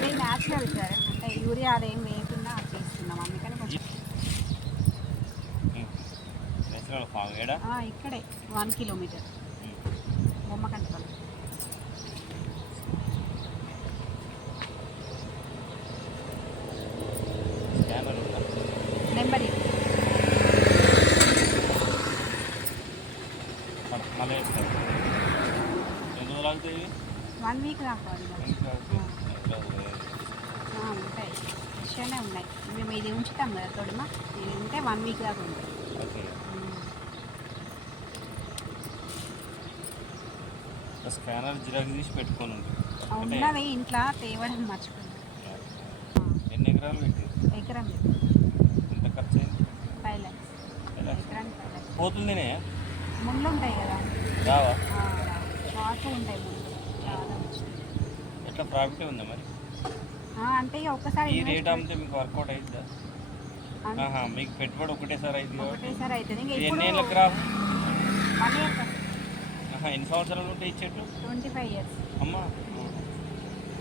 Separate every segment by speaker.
Speaker 1: అది natural sir అంటే urea అదేం వేయకుండా చేస్తున్నాం. అందుకని కొంచెం ఇక్కడే one kilometre Bommakantapalli. Number one week దాకా ఉంటాయి. ఫ్రెష్గానే ఉన్నాయి. మేము ఇది ఉంచుతాం కదా తొడిమ. ఇది ఉంటే వన్ వీక్ దాకా ఉంటుంది
Speaker 2: స్కానర్ జిరాక్స్ తీసి పెట్టుకొని
Speaker 1: ఉన్నది ఇంట్లో తేవడం మర్చిపోయింది
Speaker 2: ఎన్ని ఎకరాలు పెట్టి?
Speaker 1: ఎకరం.
Speaker 2: ఎంత ఖర్చు అయింది
Speaker 1: ఫైవ్ ల్యాక్స్? ఎకరానికి
Speaker 2: పోతుందినే
Speaker 1: ముళ్ళు ఉంటాయి కదా.
Speaker 2: రావా?
Speaker 1: షార్ట్ ఉంటాయి.
Speaker 2: ఎట్లా ప్రాఫిట్ ఉందా మరి?
Speaker 1: అంటే ఒక్కసారి
Speaker 2: ఈ రేట్ అమ్మితే మీకు వర్కౌట్ అవుతుందా
Speaker 1: అంతే.
Speaker 2: ఆహా, మీకు పెట్టుబడి ఒకటేసారి అయింది
Speaker 1: ఒకటేసారి అవుతుంది ఇంకా
Speaker 2: ఇది
Speaker 1: ఇప్పుడు
Speaker 2: ఎన్ని ఏళ్ళకి రావు?
Speaker 1: వన్ ఇయర్
Speaker 2: ఎన్ని సంవత్సరాలు ఉంటాయి ఈ
Speaker 1: ట్వంటీ ఫైవ్ ఇయర్స్
Speaker 2: అమ్మా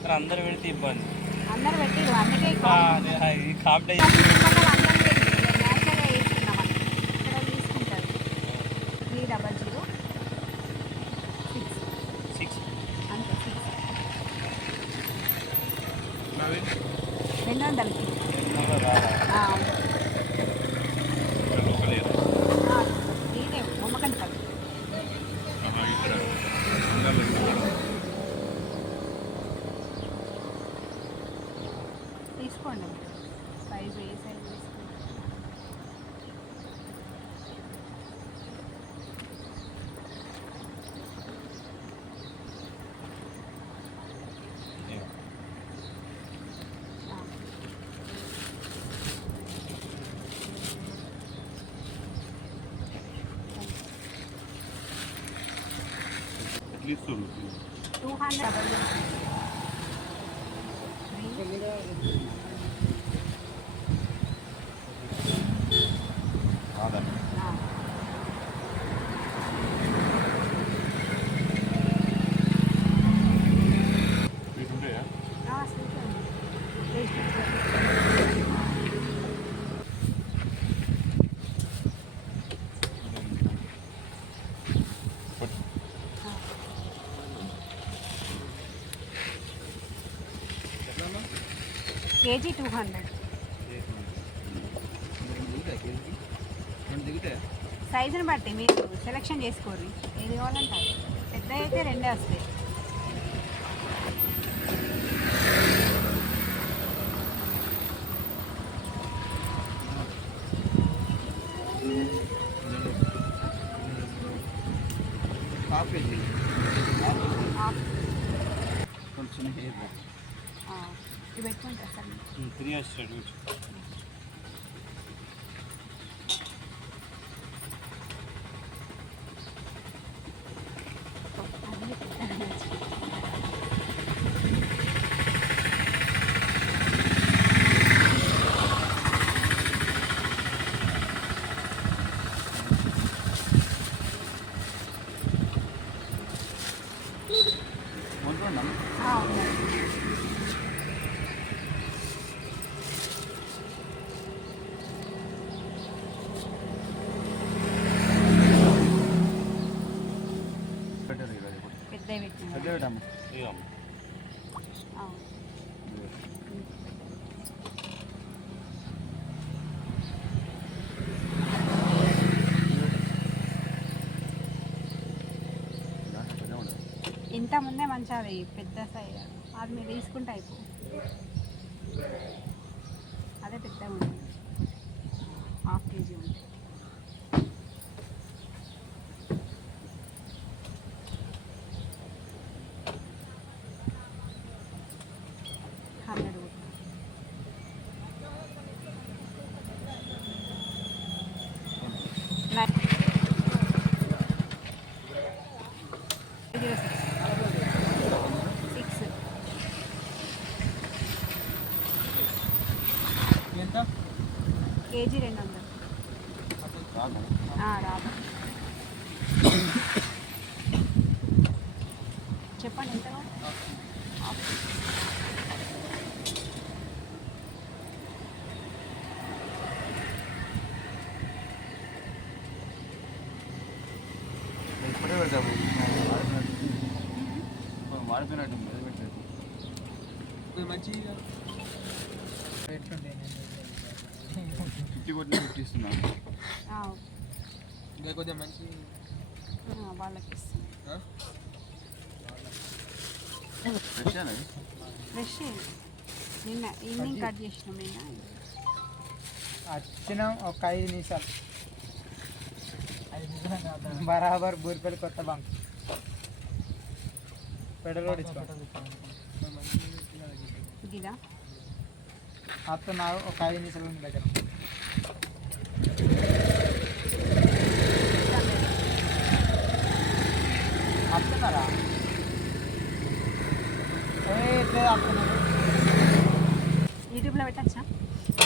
Speaker 2: మరి అందరు పెడితే ఇబ్బంది.
Speaker 1: అందరు పెట్టిరు అందుకే
Speaker 2: ఆ, అదే, ఆ, ఇది competition.
Speaker 1: Three double zero six
Speaker 2: six
Speaker 1: అంతే సిక్స్ రెండు వందలకి
Speaker 2: రాదా
Speaker 1: ఆ, అవును. ఆ, ఇదే బొమ్మకండి పల్లి తీసుకోండి మీరు సైజు ఏ సైజు టూ హండ్రెడ్
Speaker 2: రాదా
Speaker 1: కేజీ టూ హండ్రెడ్. సైజుని బట్టి మీరు సెలెక్షన్ చేసుకోర్రి. ఏది కావాలంటే అది. పెద్ద అయితే రెండే వస్తాయి. ఆఫ్
Speaker 2: కొంచెం
Speaker 1: ఇది పెట్టుకుంటారు సార్ మీరు.
Speaker 2: త్రీ వస్తాడు
Speaker 1: అన్నీ పెద్దగా ఇంత ముందే మంచి అది పెద్ద సైజ్. అది మీరు తీసుకుంటే అయిపో. అదే పెద్దగా ఉంది హాఫ్ కేజీ ఉంది hundred nine zero six six
Speaker 2: ఎంత
Speaker 1: కేజీ రెండు వందలు.
Speaker 2: రాదు.
Speaker 1: చెప్పండి ఎంత?
Speaker 3: ఇప్పుడే వాడిపోయినట్టు పెట్టలేదు ఫిఫ్టీ కొట్టిన ఫిఫ్టీ
Speaker 4: ఇంకా కొంచెం మంచి
Speaker 1: వాళ్ళకి
Speaker 3: ఫ్రెష్
Speaker 1: ఫ్రెష్ నిన్న ఈవినింగ్ కట్ చేసినాం నిన్న
Speaker 5: ఒక ఐదు నిమిషాలు. బరాబర్ బూరిపల్లి కొత్త బంక్. అత్త నా ఒక ఐదు నిమిషాలు ఉంది దగ్గర. వస్తున్నారా ఏ ఇట్లే వస్తున్నారు
Speaker 1: యూట్యూబ్లో పెట్టచ్చా?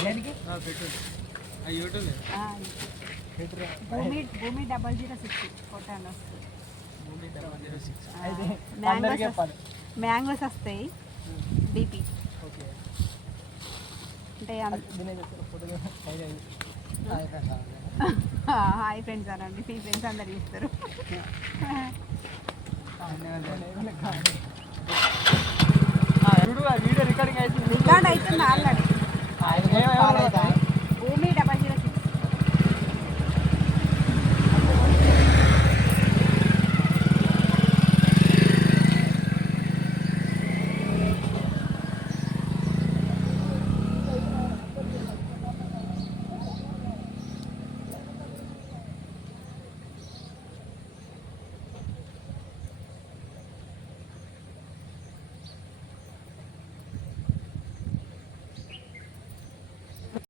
Speaker 5: దేనికి?
Speaker 4: పెట్టు.
Speaker 1: భూమి భూమి డబల్ జీరో సిక్స్ కొట్టాను. మ్యాంగోస్ మ్యాంగోస్ వస్తాయి
Speaker 5: బీపీ.
Speaker 1: అంటే హాయ్ ఫ్రెండ్స్ అనండి. ఫీ ఫ్రెండ్స్ అందరు ఇస్తారు
Speaker 5: రికార్డ్ అవుతుంది ఆల్రెడీ